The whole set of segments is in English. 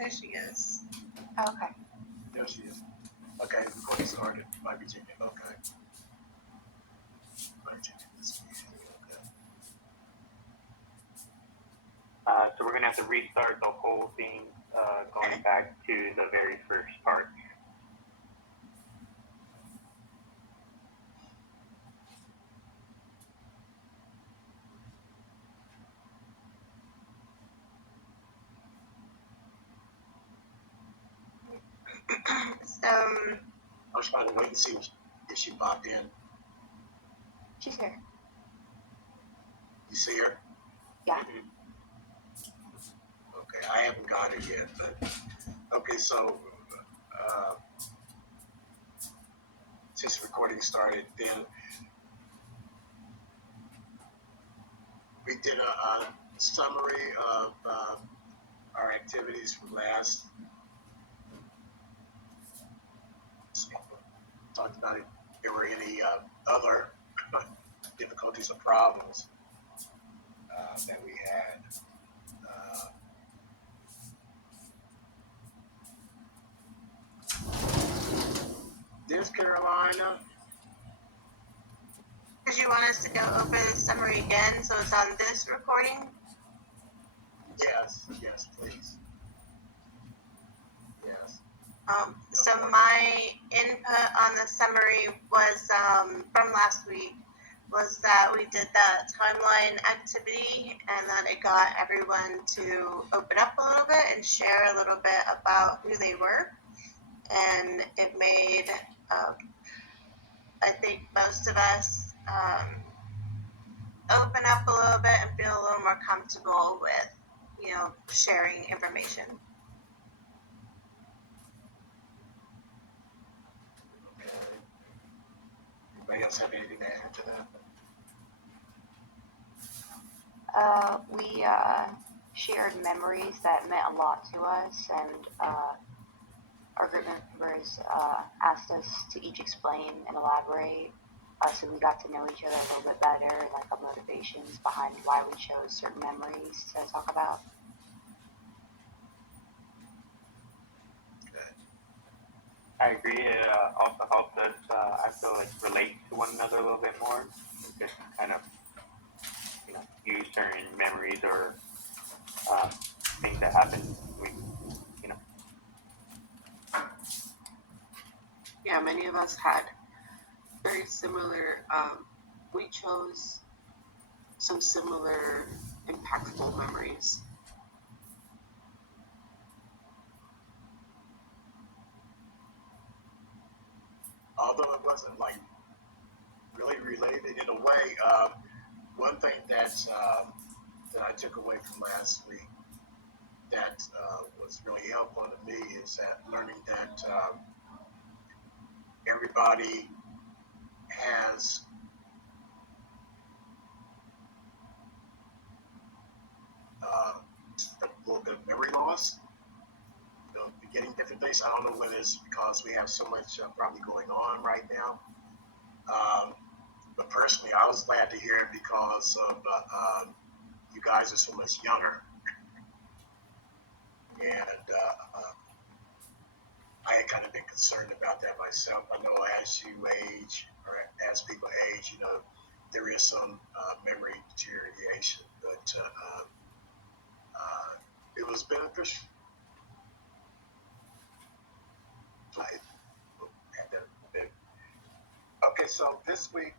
There she is. Okay. There she is. Okay, recording started by Virginia. Okay. Virginia, this okay. So we're going to have to restart the whole thing, going back to the very first part. I was trying to wait and see if she popped in. She's here. You see her? Yeah. Okay, I haven't got her yet, but okay, so since the recording started, then we did a summary of our activities from last. Talked about if there were any other difficulties or problems that we had. There's Carolina. Did you want us to go over the summary again so it's on this recording? Yes, please. Yes. So my input on the summary was from last week was that we did that timeline activity and that it got everyone to open up a little bit and share a little bit about who they were. And it made, I think, most of us open up a little bit and feel a little more comfortable with, sharing information. Anybody else have anything to add to that? We shared memories that meant a lot to us, and our group members asked us to each explain and elaborate. So we got to know each other a little bit better, like our motivations behind why we chose certain memories to talk about. I agree. It also helped us, I feel like, relate to one another a little bit more. Just kind of, use certain memories or things that happened. Yeah, many of us had very similar, we chose some similar impactful memories. Although it wasn't like really related in a way, one thing that I took away from last week that was really helpful to me is that learning that everybody has a little bit of memory loss. Getting different things. I don't know whether it's because we have so much probably going on right now. But personally, I was glad to hear it because of you guys are so much younger. And I had kind of been concerned about that myself. I know as you age, or as people age, there is some memory deterioration, but it was beneficial. Okay, so this week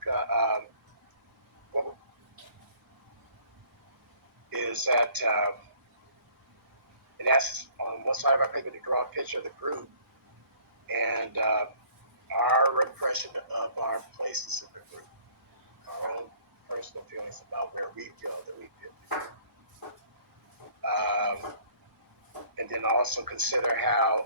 is that it asks on one side of our paper to draw a picture of the group and our impression of our places in the group, our own personal feelings about where we feel that we fit. And then also consider how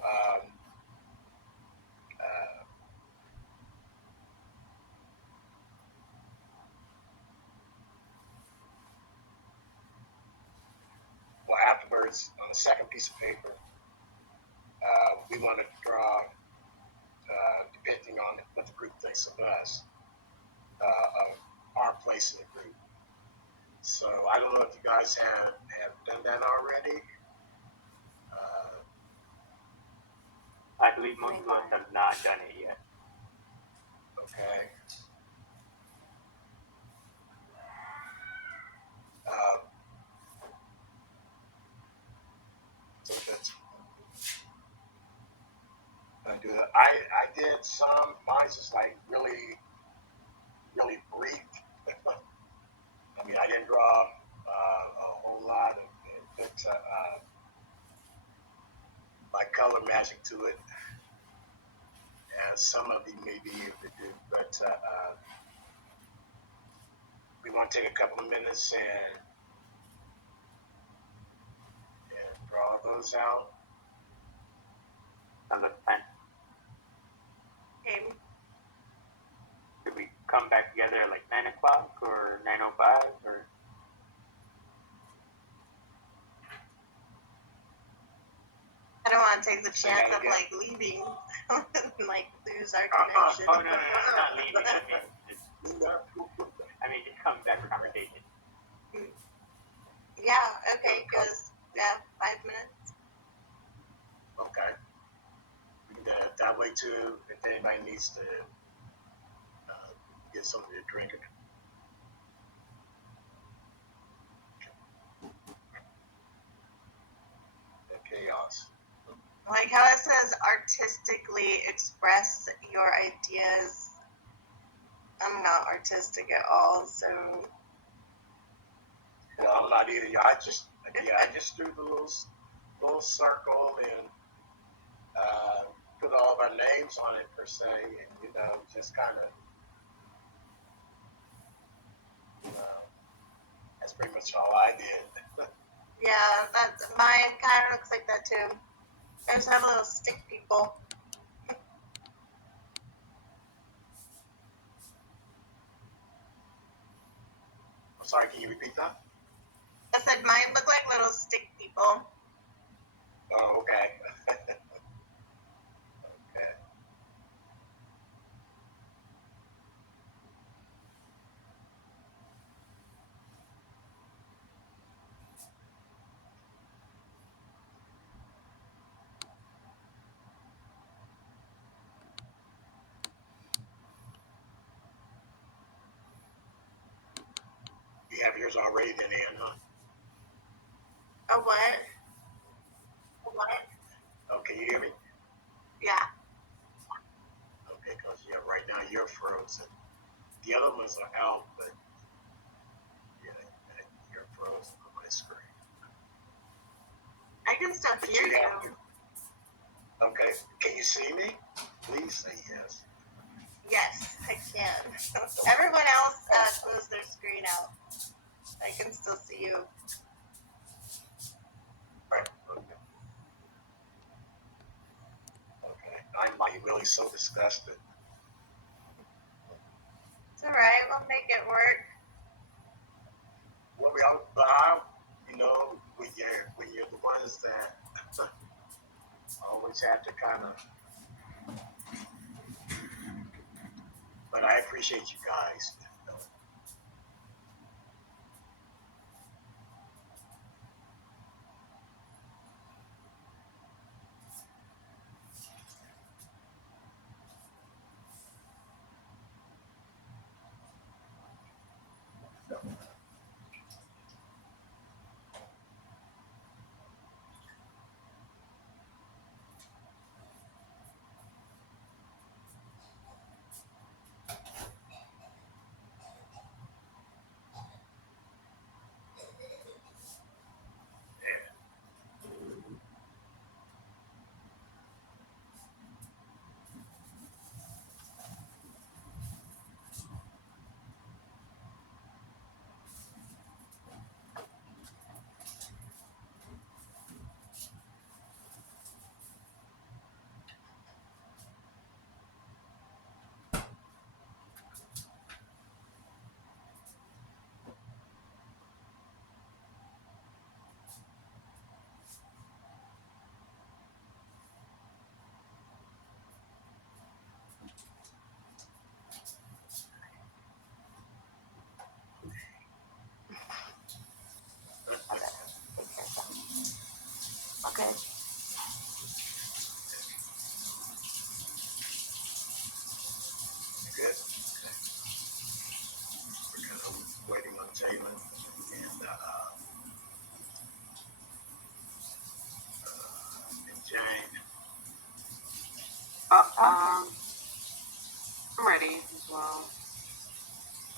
well, afterwards, on the second piece of paper, we want to draw, depending on what the group thinks of us, of our place in the group. So I don't know if you guys have done that already. believe most of us have not done it yet. Okay. Uh, so that's I do that. I did some. Mine's just like really brief. I mean, I didn't draw a whole lot of but my color matching to it, as some of you may be able to do. But we want to take a couple of minutes and draw those out. On the 10th, Okay. should we come back together at like 9 o'clock or 9:05 or? I don't want to take the Say chance that of again? like leaving, and, like lose our Oh, connection. no, not leaving. I mean, just come back for conversation. Yeah. Okay. Because 5 minutes. Okay. We can do it that way too. If anybody needs to get something to drink. The chaos. Like how it says artistically express your ideas. I'm not artistic at all, so No, I'm not either. I just drew the little circle and put all of our names on it per se, and just kind of that's pretty much all I did. yeah, that's mine. Kind of looks like that too. I just have little stick people. I'm sorry, can you repeat that? I said mine look like little stick people. Oh, okay. Okay. You have yours already then, Ann, huh? A what? Oh, can you hear me? Yeah. Okay, because right now you're frozen. The other ones are out, but yeah, you're frozen on my screen. I can still hear Yeah. you. Okay, can you see me? Please say yes. Yes, I can. Everyone else closed their screen out. I can still see you. Right. Okay. Okay. I'm like really so disgusted. It's alright, we'll make it work. Well, we all, but when you're the ones that always have to kind of, but I appreciate you guys.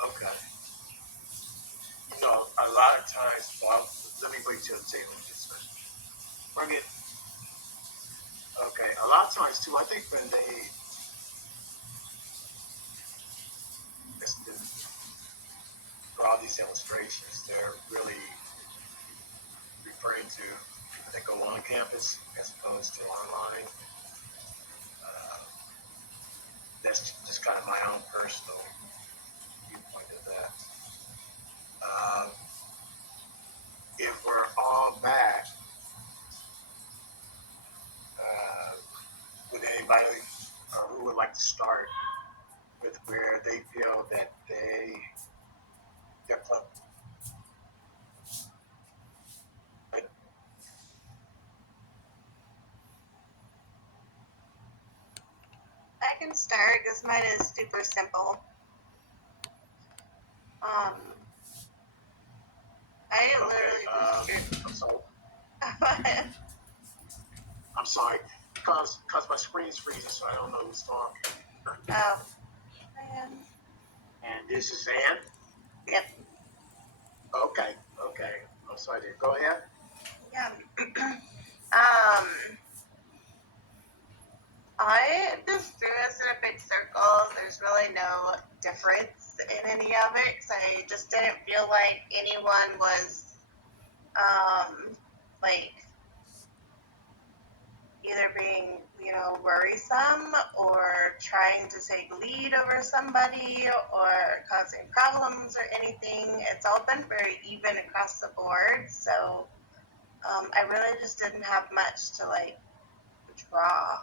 Okay. You know, a lot of times, well, let me wait till the table gets ready. We're good. Okay. A lot of times too, I think when they draw these illustrations, they're really referring to people that go on campus as opposed to online. Uh, that's just kind of my own personal viewpoint of that. Uh, if we're all back, uh, would anybody who would like to start with where they feel that they're I can start because mine is super simple. I literally just drew. I'm sorry, because my screen's freezing, so I don't know who's talking. Oh, man. And This is Ann. Yep. Okay. I'm sorry. Go ahead. Yeah. um, I just drew us in a big circle. There's really no difference in any of it because I just didn't feel like anyone was like either being, worrisome or trying to take lead over somebody or causing problems or anything. It's all been very even across the board. So I really just didn't have much to like draw.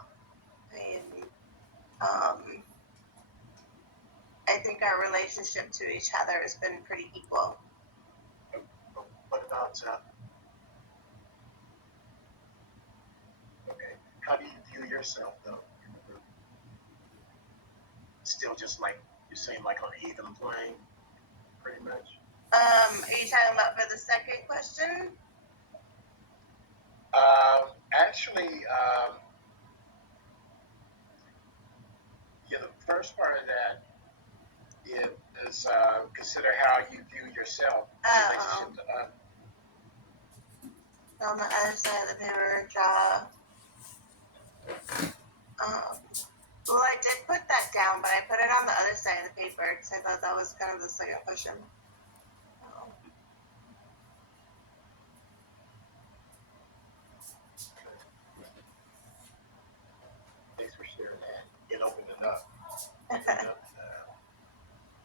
I mean, I think our relationship to each other has been pretty equal. What about okay? How do you view yourself though? Still just like you're saying, like on even plane, pretty much. Are you talking about for the second question? Actually, yeah, the first part of that is consider how you view yourself in relationship to others. On the other side of the paper, draw. Um, well, I did put that down, but I put it on the other side of the paper because I thought that was kind of the second question. Thanks for sharing that. It opened it up. Opened up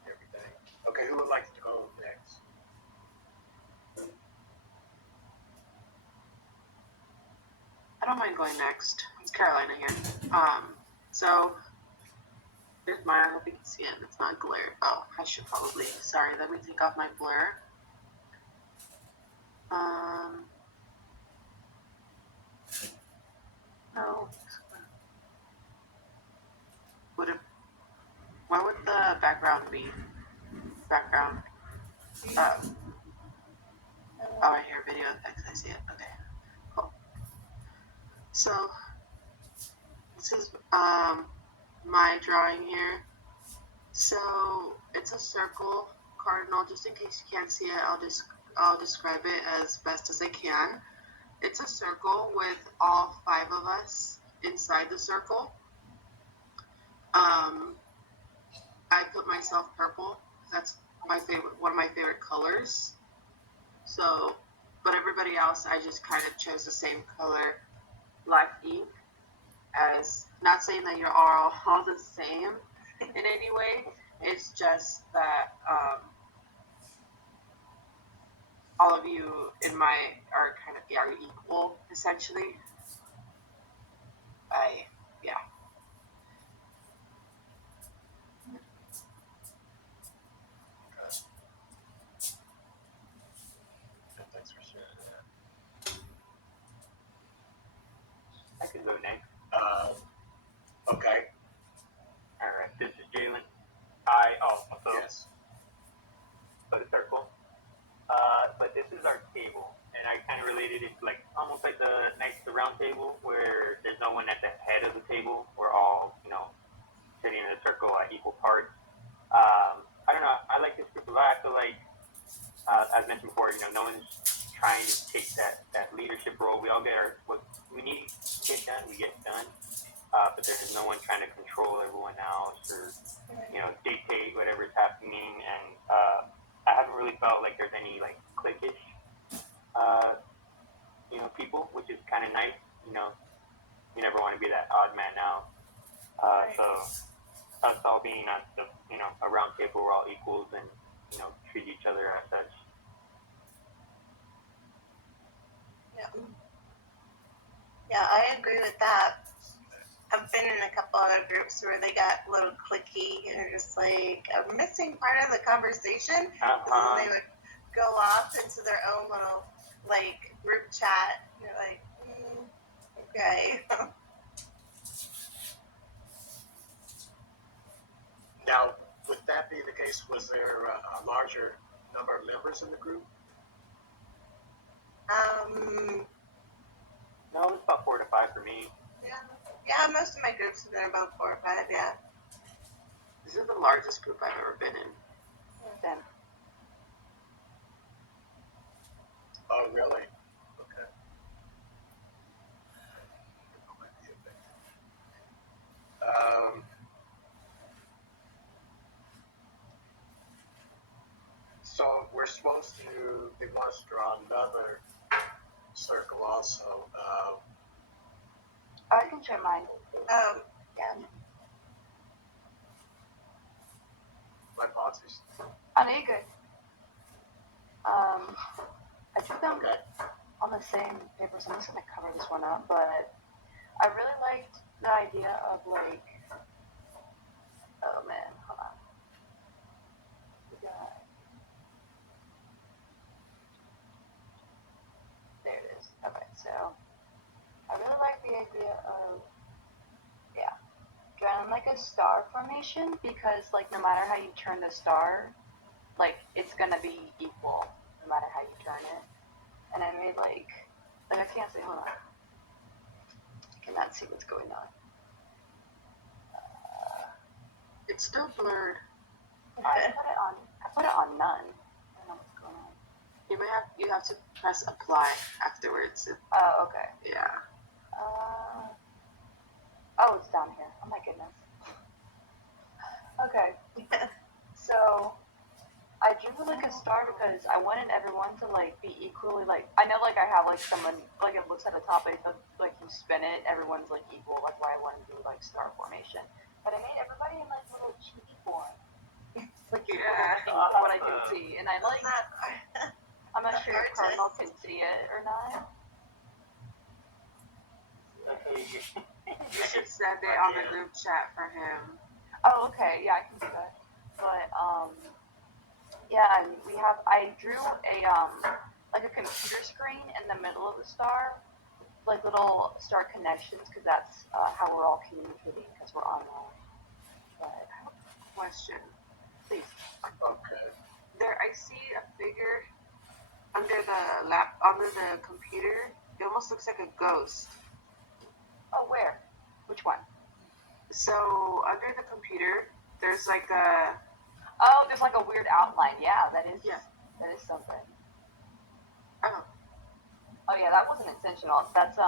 everything. Okay, who would like to go next? I don't mind going next. It's Carolina here. So there's mine. I hope you can see it. It's not glare. Oh, I should probably. Sorry, let me take off my blur. No. What would the background be? Background. Oh, I hear video effects. I see it. Okay, cool. So this is my drawing here. So it's a circle cardinal. Just in case you can't see it, I'll describe it as best as I can. It's a circle with all 5 of us inside the circle. I put myself purple. That's one of my favorite colors. So, but everybody else, I just kind of chose the same color, black ink. As not saying that you're all the same in any way. It's just that all of you in my are kind of are equal essentially. Yeah. Thanks for sharing that. I can go next. Okay. All right. This is Jalen. I also Yes. put a circle. But this is our table, and I kind of related it to like almost like the Knights of the Round Table, where there's no one at the head of the table. We're all, sitting in a circle at equal parts. I don't know. I like to mentioned before, no one's trying to take that leadership role. We all get what we need to get done, we get done. But there's no one trying to control everyone else or, dictate whatever's happening. And I haven't really felt like there's any like cliquish, people, which is kind of nice. You never want to be that odd man out. So us all being at the, a round table, we're all equals and, treat each other as such. Yeah, I agree with that. I've been in a couple other groups where they got a little cliquey and they're just like a missing part of the conversation. And then they would go off into their own little like group chat. You're like, okay. Now, with that being the case, was there a larger number of members in the group? No, it's about 4 to 5 for me. Yeah, most of my groups have been about 4 or 5, yeah. This is the largest group I've ever been in. Then, Oh, really? Okay. So we're supposed to, they want us to draw another circle also. I can share mine. Yeah. My apologies. I know you're good. I took them Okay. on the same paper, so I'm just gonna cover this one up. But I really liked the idea of like, oh man, hold on. There it is. Okay, so I really like the idea of drawing like a star formation because like no matter how you turn the star, like it's gonna be equal no matter how you turn it. And I made like I can't say, hold on. I cannot see what's going on. It's still blurred. I put it on none. I don't know what's going on. You have to press apply afterwards. Oh, okay. Yeah. Oh, it's down here. Oh my goodness. Okay. So I drew like a star because I wanted everyone to like be equally like I know like I have like someone like it looks at the top, but if like you spin it, everyone's like equal. That's why I wanted to do like star formation. But I made everybody in like little chibi form. Like what I can see, and I like. I'm not sure if Cardinal can see it or not. You should send it on the group chat for him. Oh, okay. Yeah, I can do that. But yeah, and I drew a like a computer screen in the middle of the star, like little star connections, because that's how we're all communicating because we're online. But Question, please. Okay. There, I see a figure under the computer. It almost looks like a ghost. Oh, where? Which one? So under the computer, there's like a. Oh, there's like a weird outline. Yeah, that is something. Oh. Oh yeah, that wasn't intentional. That's there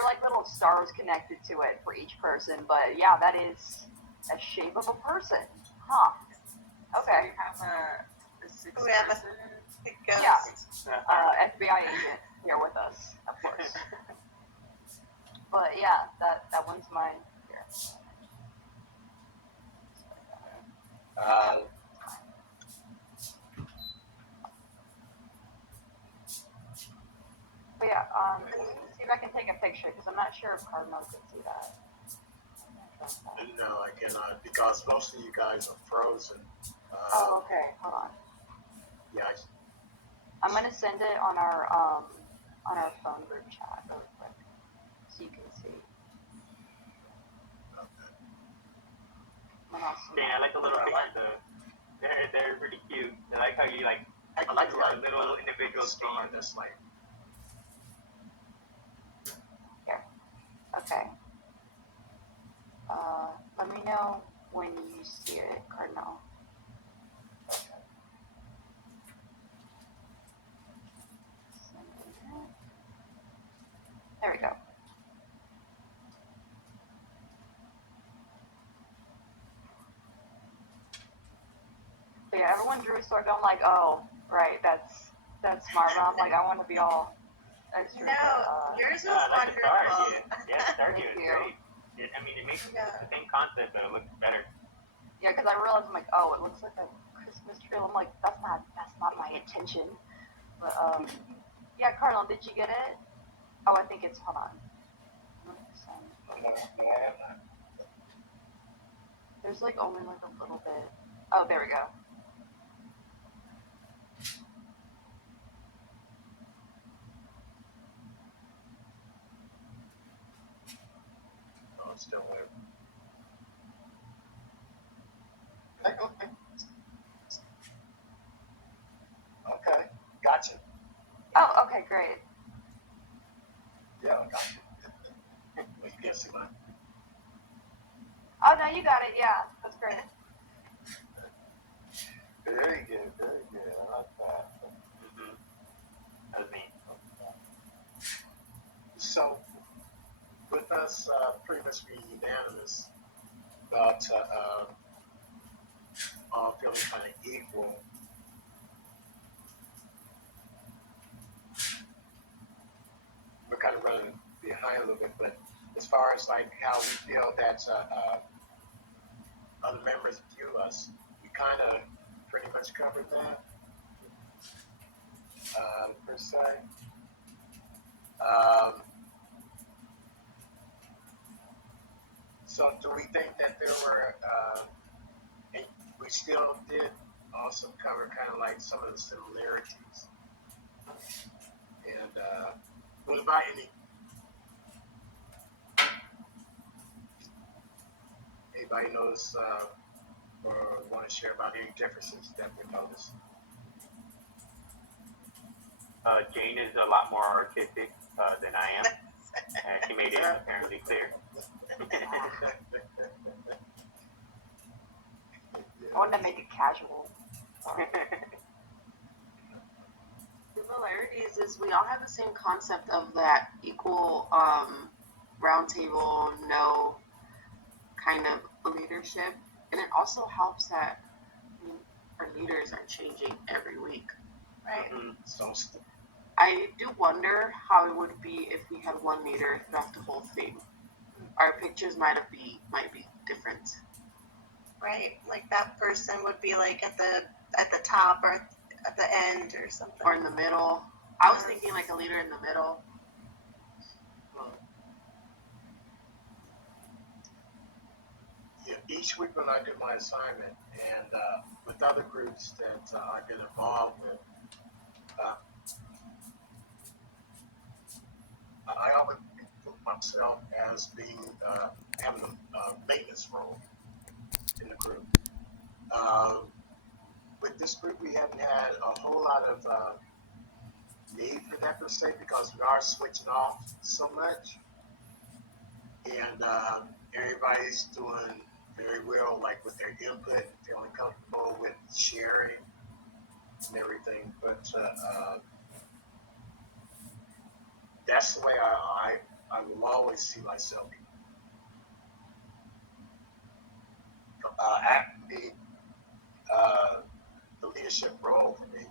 are like little stars connected to it for each person, but yeah, that is a shape of a person. Huh. Okay. So we have a sixth We have a person. ghost. Yeah. FBI agent here with us, of course. But yeah, that one's mine here. But yeah, see if I can take a picture because I'm not sure if Cardinal could see that. No, I cannot because most of you guys are frozen. Oh, okay. Hold on. Yeah. I'm gonna send it on our phone group chat really quick so you can see. Yeah, I like the little pictures. They're pretty cute. I like how you like. I like a little individual star that's like. Here. Okay. Let me know when you see it, Cardinal. There we go. So yeah, everyone drew a sword. I'm like, oh, right, that's smart. But I'm like, I want to be all extra. No, yours was I like the star wonderful. idea. Yeah, the star idea Thank is you. great. I mean, it makes the same concept, but it looks better. Yeah, because I realized I'm like, oh, it looks like a Christmas tree. I'm like, that's not my intention. But yeah, Cardinal, did you get it? Oh, I think it's, hold on. There's like only like a little bit. Oh, there we go. Oh, it's still there. Okay. Okay. Gotcha. Oh, okay, great. Yeah, I got you. Well, you can't see mine. Oh, no, you got it. Yeah, that's great. Very good. Very good. I like that. That's neat. So, with us pretty much being unanimous about all feeling kind of equal, we're kind of running behind a little bit, but as far as like how we feel that other members view us, we kind of pretty much covered that per se. So do we think that there were, and we still did also cover kind of like some of the similarities, and what about anybody knows or want to share about any differences that we noticed? Jane is a lot more artistic than I am. She made it apparently clear. I wanted to make it casual. Similarities is we all have the same concept of that equal round table, no kind of leadership. And it also helps that our leaders are changing every week. Right. So I do wonder how it would be if we had one leader throughout the whole thing. Our pictures might be different. Right. Like that person would be like at the top or at the end or something. Or in the middle. I was thinking like a leader in the middle. Yeah, each week when I do my assignment and with other groups that I've been involved with, I always put myself as being having a maintenance role in the group. With this group, we haven't had a whole lot of need for that per se because we are switching off so much, and everybody's doing very well, like with their input, feeling comfortable with sharing and everything. But that's the way I will always see myself. The leadership role for me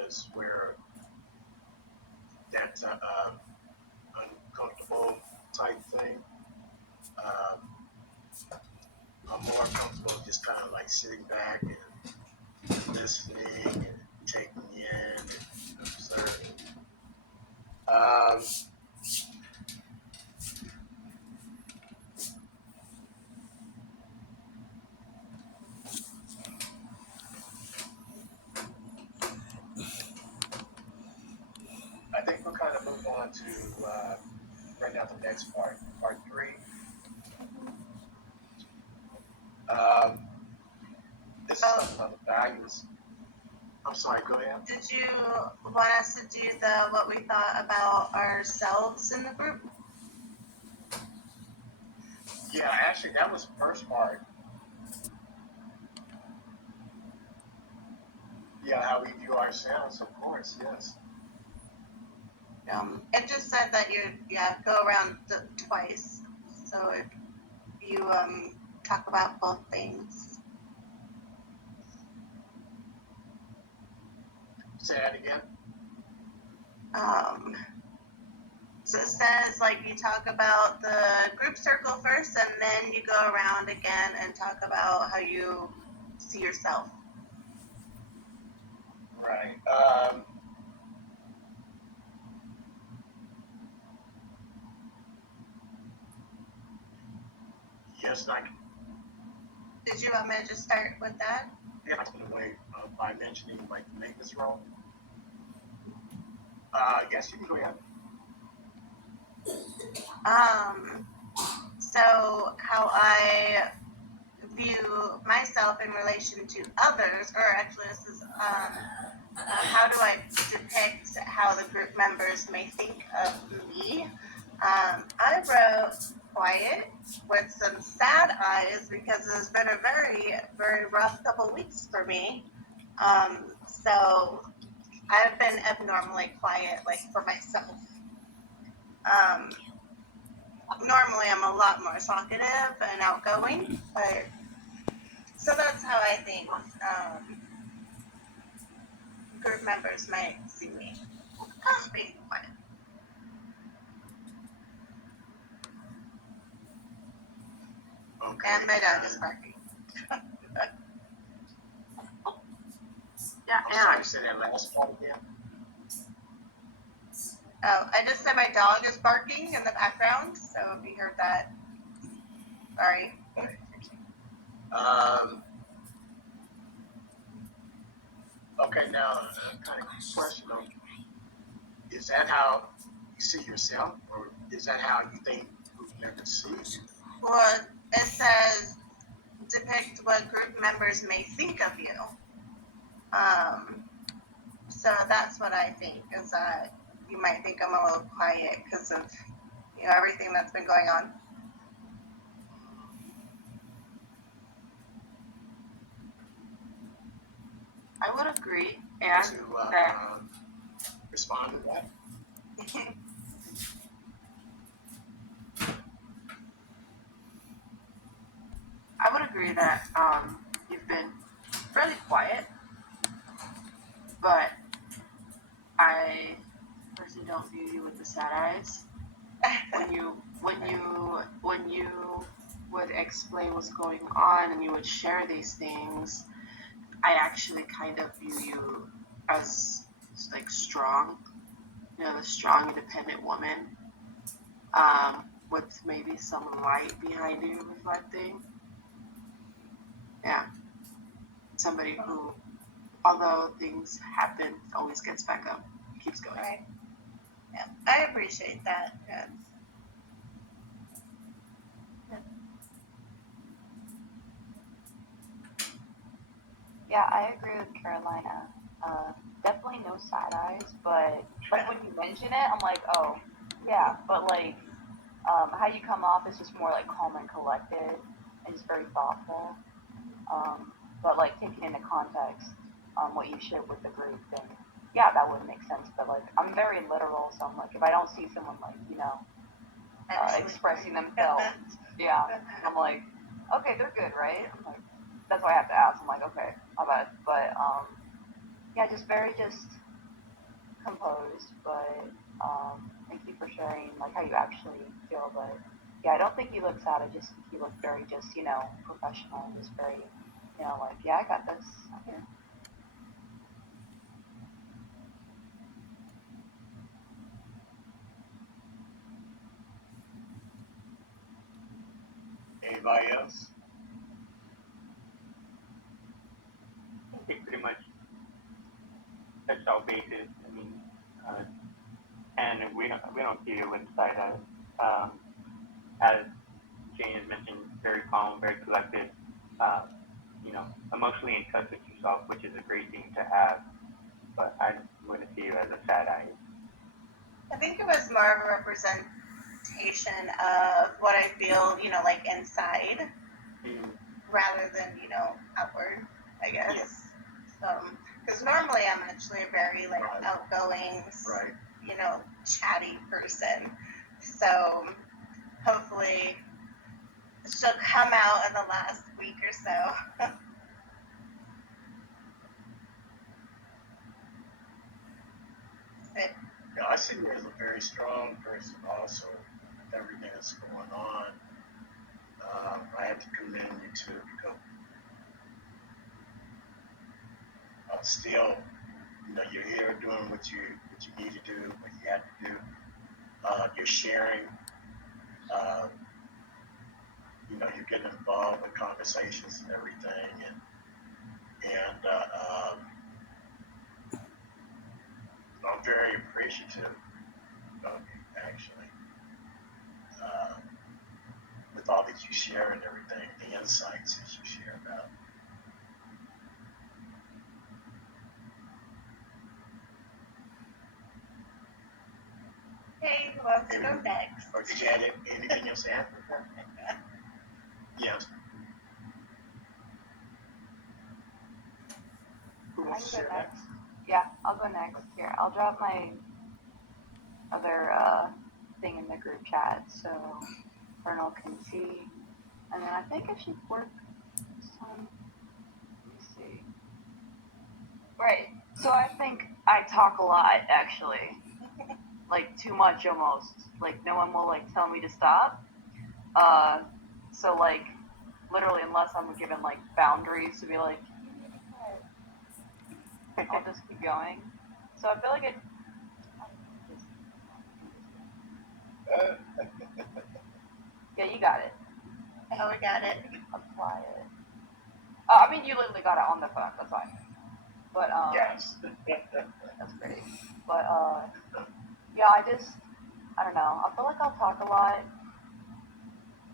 is where that uncomfortable type thing. I'm more comfortable just kind of like sitting back and listening and taking in and observing. I think we'll kind of move on to right now the next part, part 3. This is something about the values. I'm sorry, go ahead. Did you want us to do what we thought about ourselves in the group? Yeah, actually, that was the first part. Yeah, how we view ourselves, of course, yes. It just said that you go around twice, so you talk about both things. Say that again. So it says like you talk about the group circle first, and then you go around again and talk about how you see yourself. Right. Yes, I can. Did you want me to just start with that? Yeah, I can wait by mentioning like the maintenance role. Yes, you can go ahead. So how I view myself in relation to others, or actually this is how do I depict how the group members may think of me? I wrote quiet with some sad eyes because it's been a very, very rough couple weeks for me. So I've been abnormally quiet, like for myself. Um, Normally I'm a lot more talkative and outgoing, but so that's how I think group members might see me as being quiet. Okay. And my dog is barking. Yeah, I'm and sorry, say that last part again. Oh, I just said my dog is barking in the background, so if you heard that, sorry. Um, okay, now kind of question on, is that how you see yourself, or is that how you think group members see you? Well, it says depict what group members may think of you. So that's what I think is that you might think I'm a little quiet because of everything that's been going on. I would agree, and To that respond to that. I would agree that you've been fairly quiet, but I personally don't view you with the sad eyes. When you would explain what's going on and you would share these things, I actually kind of view you as like strong, the strong independent woman, with maybe some light behind you reflecting. Yeah, somebody who, although things happen, always gets back up, keeps going. Right. Yeah, I appreciate that. Yeah. Yeah, I agree with Carolina. Definitely no side eyes, but like when you mention it, I'm like, oh, yeah. But like, how you come off is just more like calm and collected and just very thoughtful. But like taking into context what you shared with the group, then yeah, that would make sense. But like, I'm very literal, so I'm like, if I don't see someone like expressing themselves, yeah, I'm like, okay, they're good, right? I'm like, that's why I have to ask. I'm like, okay, how about? But yeah, just composed. But thank you for sharing like how you actually feel. But yeah, I don't think you look sad. I just think you look very just professional and just very like yeah, I got this. I'm here. Anybody else? I think pretty much touched all bases. I mean, uh, and we don't see you with side eyes. As Jane has mentioned, very calm, very collected. Um, emotionally in touch with yourself, which is a great thing to have. But I wouldn't see you as a sad eye. I think it was more of a representation of what I feel, like inside, rather than, outward, I guess. Because normally I'm actually a very like outgoing, Right. chatty person. So hopefully she'll come out in the last week or so. Yeah, I see her as a very strong person also with everything that's going on. I have to commend you too because still, you're here doing what you need to do, what you have to do. You're sharing. Uh, you're getting involved in conversations and everything, and I'm very appreciative of you actually, uh, with all that you share and everything, the insights that you share about. Hey, who wants to go next? Or did you have anything else to add? Yes. Who I wants to can go share next. Yeah, I'll go next. Here, I'll drop my other thing in the group chat so Colonel can see. And then I think it should work this time. Let me see. Right. So I think I talk a lot, actually. Like, too much almost. Like, no one will, like, tell me to stop. So, like, literally, unless I'm given, like, boundaries to be like, I'll just keep going. So I feel like it. Yeah, you got it. Oh, we got it. Apply it. I mean, you literally got it on the phone. That's fine. But Yes. that's great. But yeah, I don't know. I feel like I'll talk a lot,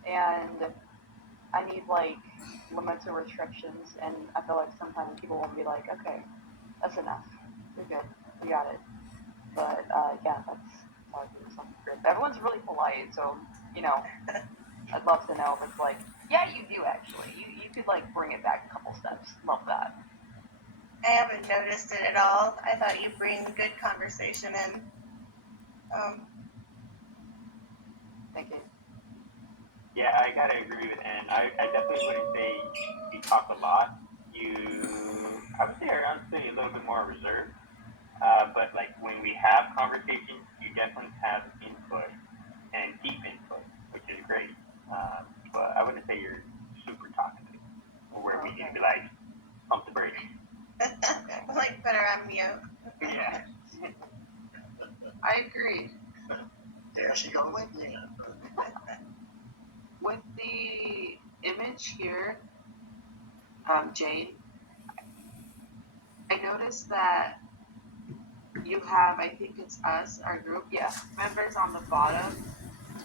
and I need like limits or restrictions, and I feel like sometimes people will be like, okay, that's enough. You're good. We got it. But yeah, that's how I do something great. Everyone's really polite, so I'd love to know if it's like, yeah, you do actually. You could like bring it back a couple steps. Love that. I haven't noticed it at all. I thought you bring good conversation in. Thank you. Yeah, I gotta agree with Ann. I definitely wouldn't say you talk a lot. I would say are honestly a little bit more reserved. But like when we have conversations, you definitely have input and deep input, which is great. But I wouldn't say you're super talkative, or where we need to be like pump the brakes. Like better on mute. Yeah. I agree. There she goes again. With the image here, Jane, I noticed that you have, I think it's us, our group, Yeah. members on the bottom,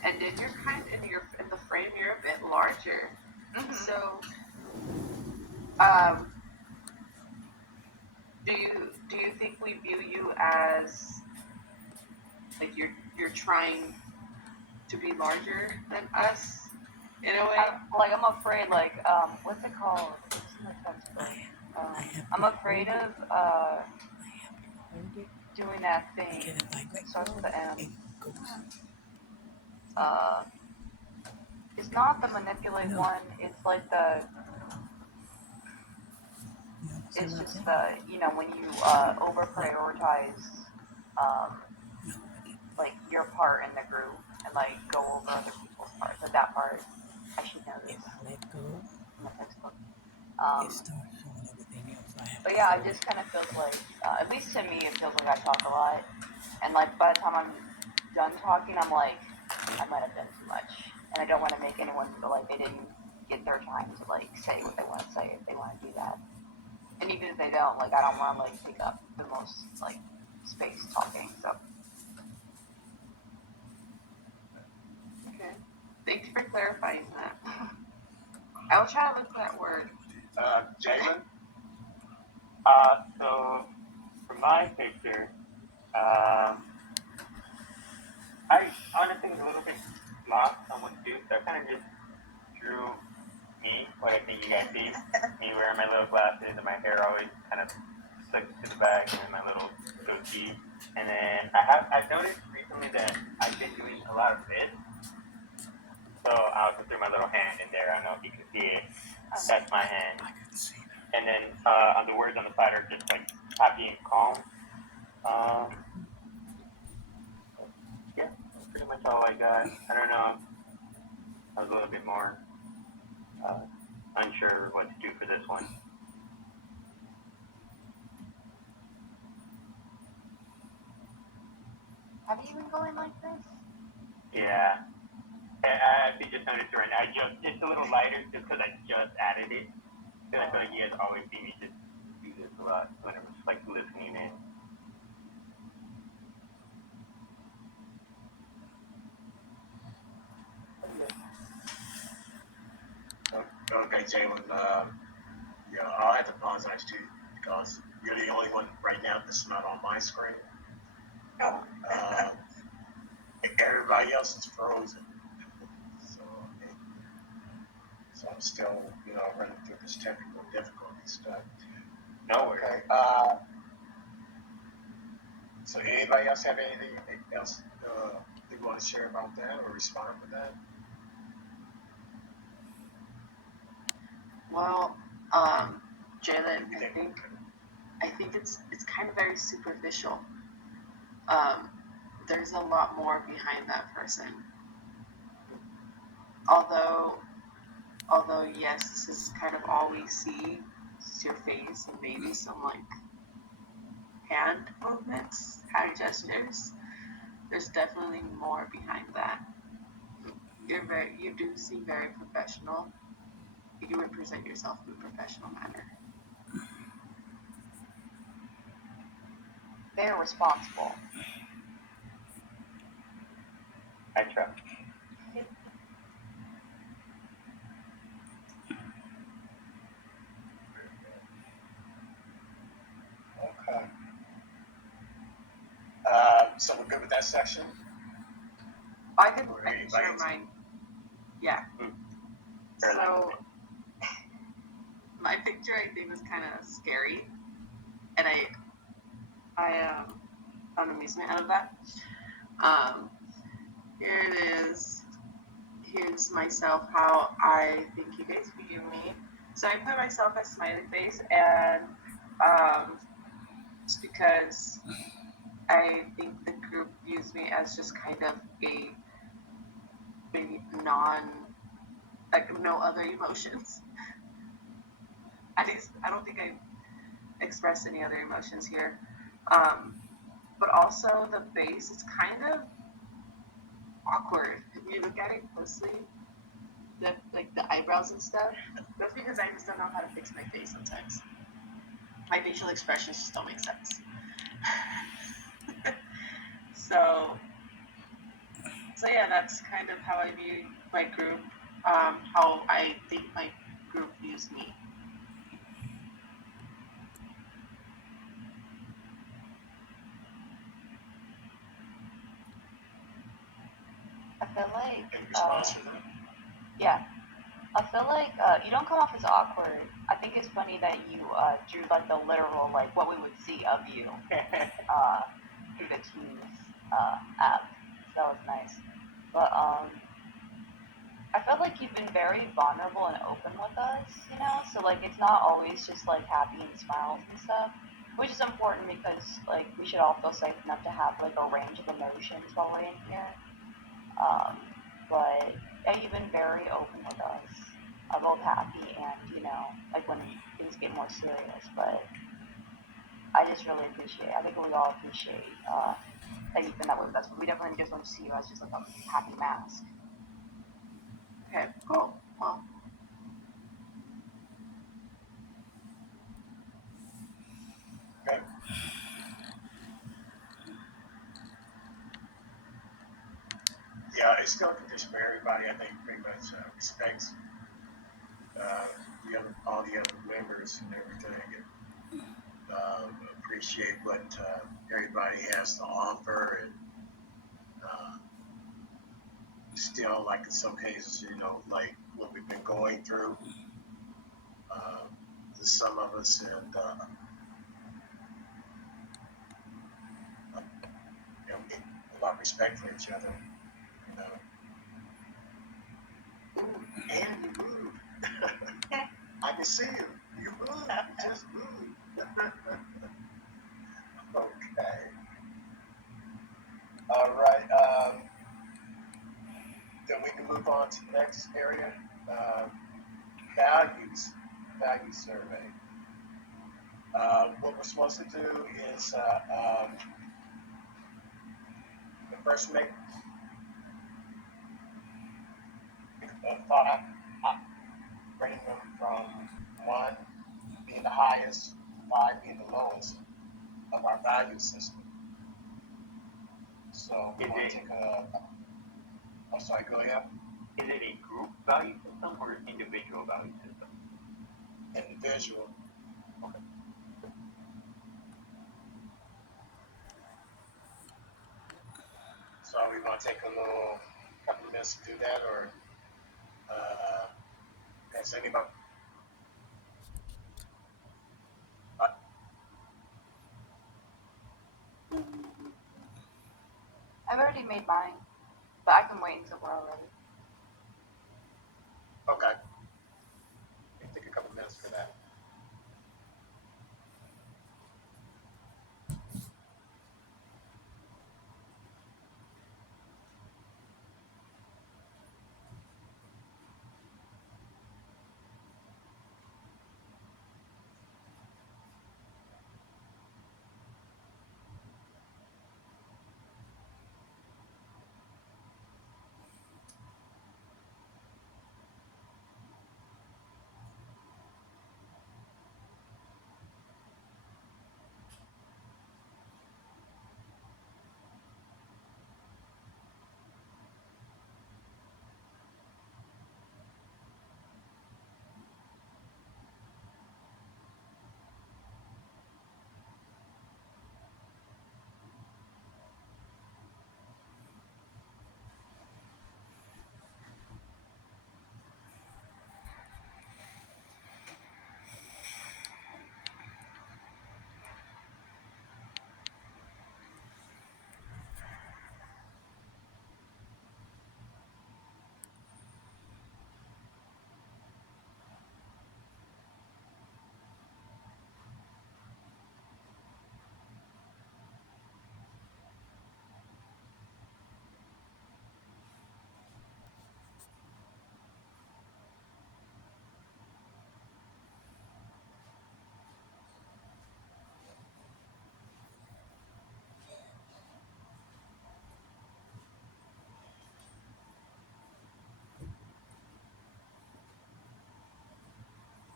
and then you're kind of in the frame, you're a bit larger. Mhm. So, do you think we view you as like you're trying to be larger than us in a way? I'm afraid like what's it called? What's in the textbook? I'm afraid of doing that thing. It starts with the M. It's not the manipulate one. It's like the. It's just the when you over prioritize like your part in the group and like go over other people's parts. Like that part, I should know this in the textbook. But yeah, it just kind of feels like, at least to me, it feels like I talk a lot. And like by the time I'm done talking, I'm like, I might have done too much. And I don't want to make anyone feel like they didn't get their time to like say what they want to say if they want to do that. And even if they don't, like I don't want to like take up the most like space talking. So Okay. Thanks for clarifying that. I will try to look for that word. Jalen? So for my picture, I honestly was a little bit lost on what to do, so I kind of just drew me, what I think you guys see. Me wearing my little glasses and my hair always kind of slicked to the back and my little goatee. And then I've noticed recently told me that I've been doing a lot of this. So I'll just throw my little hand in there. I don't know if you can see it. That's my hand. And then on the words on the side are just like happy and calm. Yeah, that's pretty much all I got. I don't know. I was a little bit more unsure what to do for this one. Have you been going like this? Yeah. I actually just noticed right now. It's a little lighter just because I just added it. Because I feel like you guys always see me just do this a lot whenever it's like listening in. Okay, Jalen. I'll have to apologize to you because you're the only one right now that's not on my screen. Oh. Everybody else is frozen. So I'm still, running through this technical difficulty stuff. No worries. Okay. So anybody else have anything else they want to share about that or respond to that? Well, Jalen, I think it's kind of very superficial. There's a lot more behind that person. Although yes, this is kind of all we see. It's your face and maybe some like hand movements, hand gestures. There's definitely more behind that. You do seem very professional. You would present yourself in a professional manner. Very responsible. I try. Okay. So we're good with that section? I can Right, share right. mine. Yeah. So my picture I think was kind of scary, and I found amusement out of that. Here it is. Here's myself, how I think you guys view me. So I put myself as smiley face, and it's because I think the group views me as just kind of a maybe like no other emotions. At least I don't think I expressed any other emotions here. But also the face is kind of awkward if you look at it closely. Like the eyebrows and stuff. That's because I just don't know how to fix my face sometimes. My facial expressions just don't make sense. So yeah, that's kind of how I view my group, how I think my group views me. I feel like, In response to that? yeah, I feel like you don't come off as awkward. I think it's funny that you drew like the literal, like what we would see of you through the Teams app. So that was nice. But I feel like you've been very vulnerable and open with us, So like it's not always just like happy and smiles and stuff, which is important because like we should all feel safe enough to have like a range of emotions while we're in here. But yeah, you've been very open with us, both happy and like when things get more serious. But I just really appreciate. I think we all appreciate that you've been that way with us. But we definitely just want to see you as just like a happy mask. Okay, cool. Well, Okay. Yeah, it's still conditioned for everybody. I think pretty much respects all the other members and everything, and appreciate what everybody has to offer, and still, like in some cases, like what we've been going through. Some of us, and about respect for each other, you know. Ooh, and you move. I can see you. You move. You just move. Okay. All right. Then we can move on to the next area. Values. Value survey. What we're supposed to do is first make a thought, rating them from 1 being the highest, 5 being the lowest of our value system. So we want to take I'm sorry, go ahead. Is it a group value system or individual value system? Individual. Okay. So we want to take a couple of minutes to do that, or has anybody? I've already made mine, but I can wait until we're all ready. Okay. Take a couple minutes for that.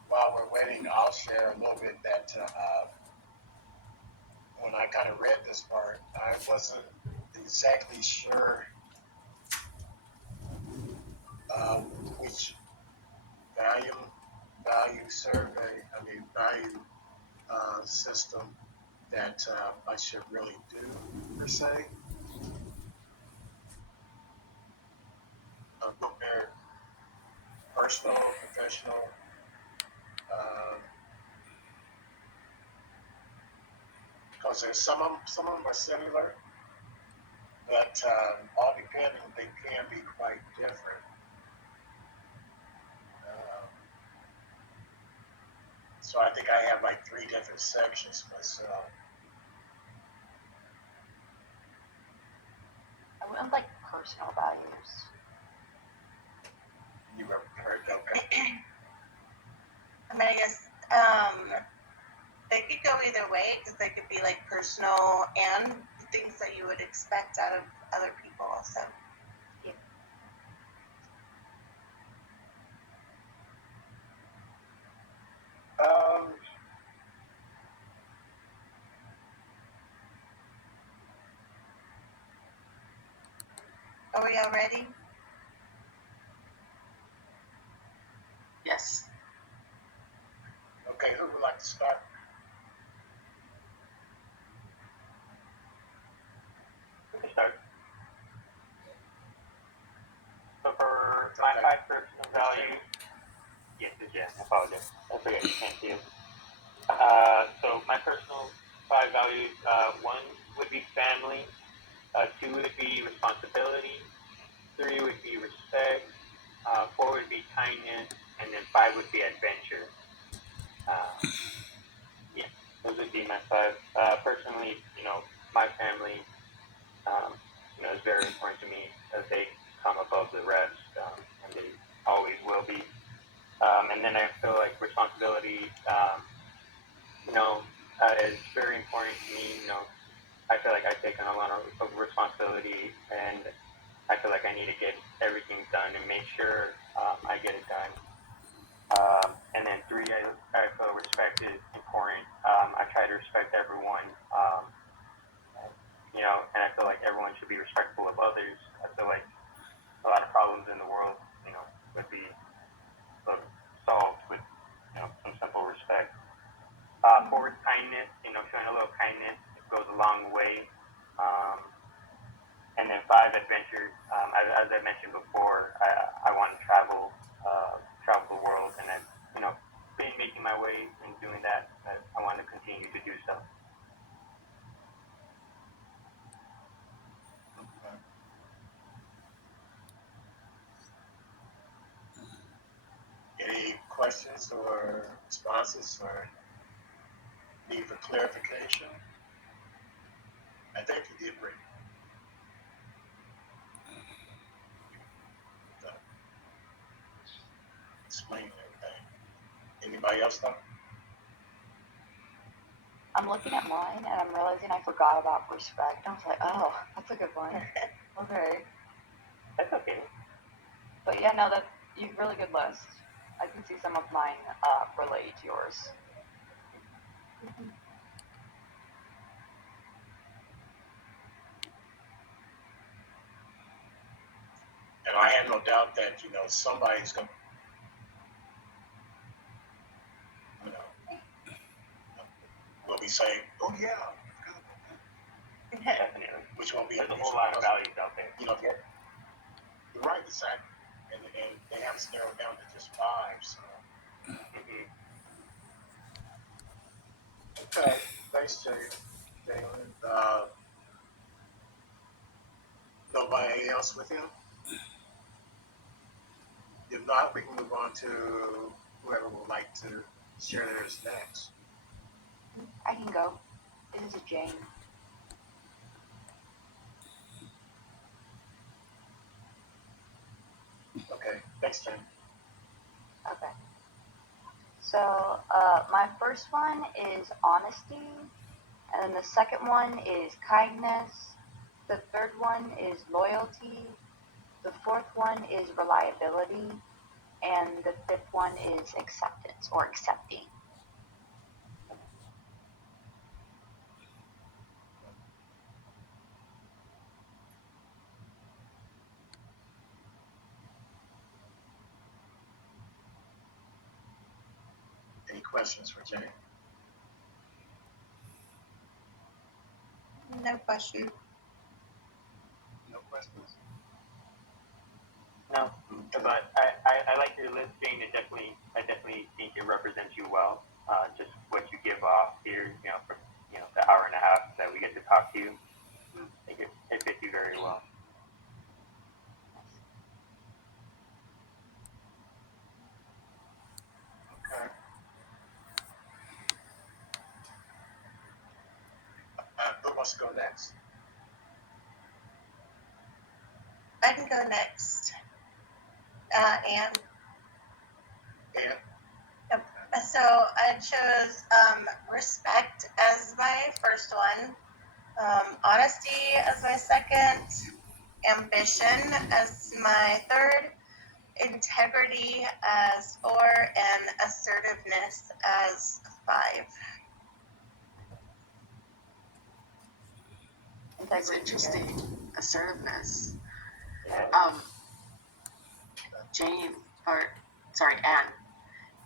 While we're waiting, I'll share a little bit that when I kind of read this part, I wasn't exactly sure which value survey, value system that I should really do per se. Compare personal, professional. Because there's some of them are similar, but all depending, they can be quite different. So I think I have like 3 different sections myself. I wouldn't like personal values. You were heard, okay. I guess they could go either way because they could be like personal and things that you would expect out of other people. So. Are we all ready? Yes. Okay, who would like to start? We can start. So for my 5 personal values, yes, I apologize. I forget you can't see it. So my personal 5 values, 1 would be family, 2 would be responsibility. 3 would be respect. 4 would be kindness, and then 5 would be adventure. Uh, yeah, those would be my 5. Personally, my family, um, is very important to me as they come above the rest, and they always will be. And then I feel like responsibility, is very important to me. I feel like I've taken a lot of responsibility, and I feel like I need to get everything done and make sure I get it done. And then 3, I feel respect is important. I try to respect everyone, and I feel like everyone should be respectful of others. I feel like a lot of problems in the world, would be solved with, some simple respect. 4 is kindness, showing a little kindness goes a long way. Um, and then 5, adventure. As I mentioned before, I want to travel the world, and I've, been making my way in doing that. I want to continue to do so. Any questions or responses or need for clarification? I think you did great. Explaining everything. Anybody else though? I'm looking at mine and I'm realizing I forgot about respect. I was like, oh, that's a good one. Okay. That's okay. But yeah, no, you have a really good list. I can see some of mine relate to yours. And I have no doubt that, somebody's going to, will be saying, oh yeah, Definitely. which won't be There's a whole lot of values out there. You're right, exactly. And they have to narrow down to just 5. So. Mm-hmm. Okay, thanks, Jalen. Nobody else with him? If not, we can move on to whoever would like to share theirs next. I can go. This is Jane. Okay, thanks, Jane. Okay. So my first one is honesty, and then the second one is kindness. The third one is loyalty. The fourth one is reliability, and the fifth one is acceptance or accepting. Any questions for Jane? No question. No questions? No, but I like your list, Jane. I definitely think it represents you well. Just what you give off here, for the hour and a half that we get to talk to you. I think it fits you very well. Okay. Who wants to go next? I can go next. Anne. Anne? So I chose respect as my first one, honesty as my second, ambition as my third, integrity as 4, and assertiveness as 5. That's interesting. Assertiveness. Yeah. Jane, Anne,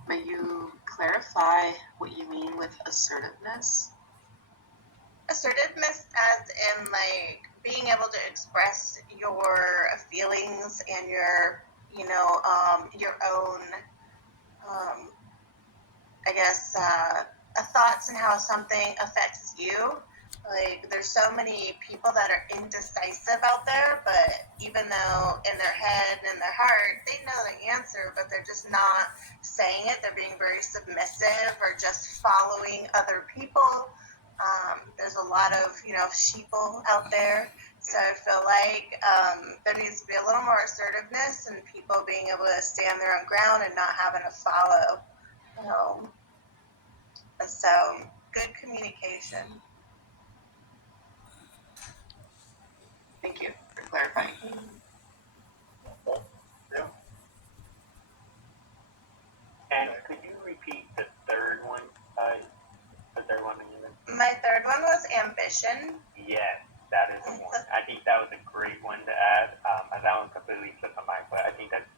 may you clarify what you mean with assertiveness? Assertiveness as in like being able to express your feelings and your own, I guess, thoughts and how something affects you, Like, there's so many people that are indecisive out there, but even though in their head and in their heart they know the answer, but they're just not saying it. They're being very submissive or just following other people. There's a lot of, sheeple out there. So I feel like there needs to be a little more assertiveness and people being able to stand their own ground and not having to follow. Um, so, good communication. Thank you for clarifying. Yeah. And could you repeat the third one? The third one again? My third one was ambition. Yes, that is the one. I think that was a great one to add. That one completely slipped my mind, but I think that's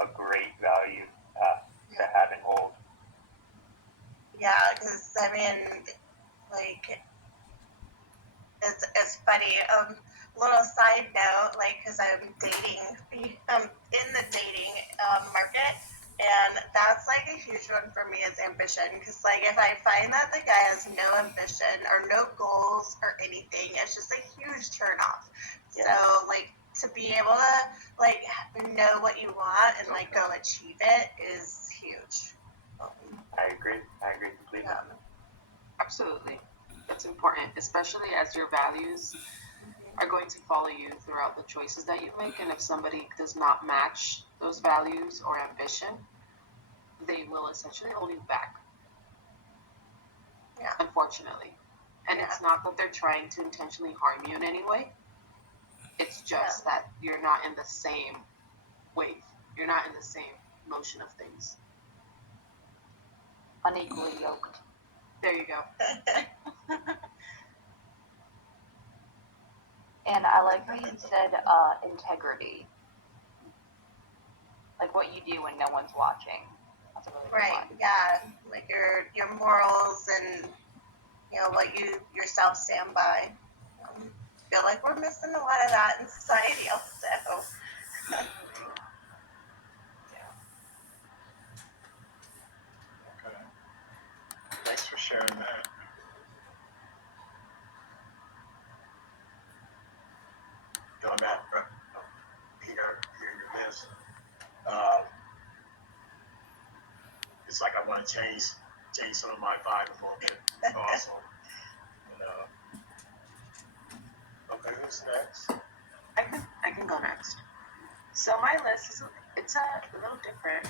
a great value to have and hold. Yeah, because I mean, like, it's funny. Little side note, like, because I'm dating, in the dating market, and that's like a huge one for me is ambition. Because like, if I find that the guy has no ambition or no goals or anything, it's just a huge turn off. Yeah. So like, to be able to like know what you want and like go achieve it is huge. I agree completely. Yeah. Absolutely. It's important, especially as your values are going to follow you throughout the choices that you make. And if somebody does not match those values or ambition, they will essentially hold you back. Yeah. Unfortunately. And Yeah. it's not that they're trying to intentionally harm you in any way. It's just that you're not in the same wave. You're not in the same motion of things. Unequally yoked. There you go. And I like how you said integrity. Like what you do when no one's watching. That's a really good Right. one. Yeah. Like your morals and what you yourself stand by. Feel like we're missing a lot of that in society also. Okay. Thanks for sharing that. Going back, Peter, your list. It's like I want to change some of my vibe a little bit. Also, okay, who's next? I can go next. So my list is it's a little different.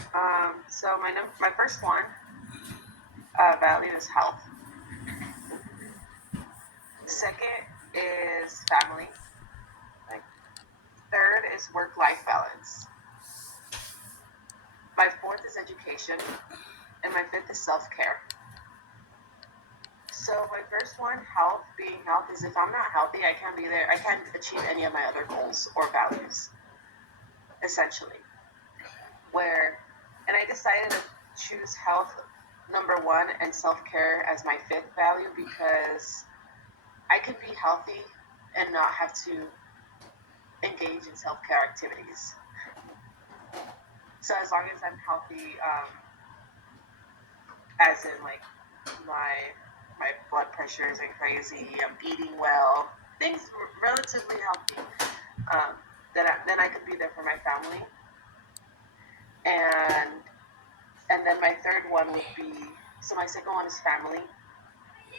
So my first one value is health. Second is family. Third is work-life balance. My fourth is education, and my fifth is self-care. So my first one, health, being health, is if I'm not healthy, I can't be there. I can't achieve any of my other goals or values, essentially. And I decided to choose health number one and self-care as my fifth value because I could be healthy and not have to engage in self-care activities. So as long as I'm healthy, as in like my blood pressure isn't crazy, I'm eating well, things relatively healthy, then I could be there for my family. And then my third one would be, so my second one is family,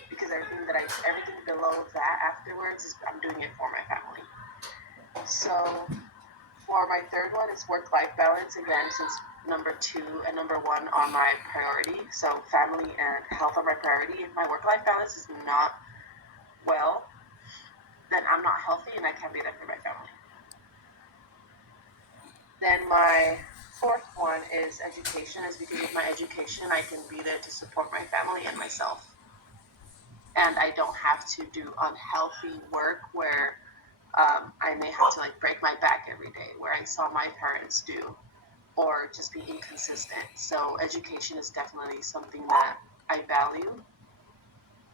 because everything below that afterwards is I'm doing it for my family. So for my third one is work-life balance, again, since number 2 and number 1 are my priority. So family and health are my priority. If my work-life balance is not well, then I'm not healthy and I can't be there for my family. Then my fourth one is education, is because with my education I can be there to support my family and myself. And I don't have to do unhealthy work where I may have to like break my back every day, where I saw my parents do, or just be inconsistent. So education is definitely something that I value.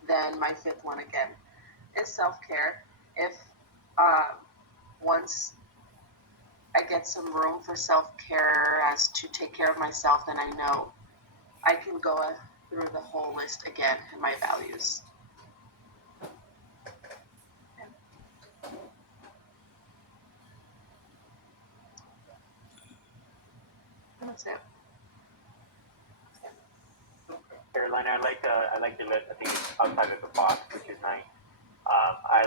Then my fifth one again is self-care. If once I get some room for self-care as to take care of myself, then I know I can go through the whole list again in my values. That's it. Carolina, I like to let I think outside of the box, which is nice. I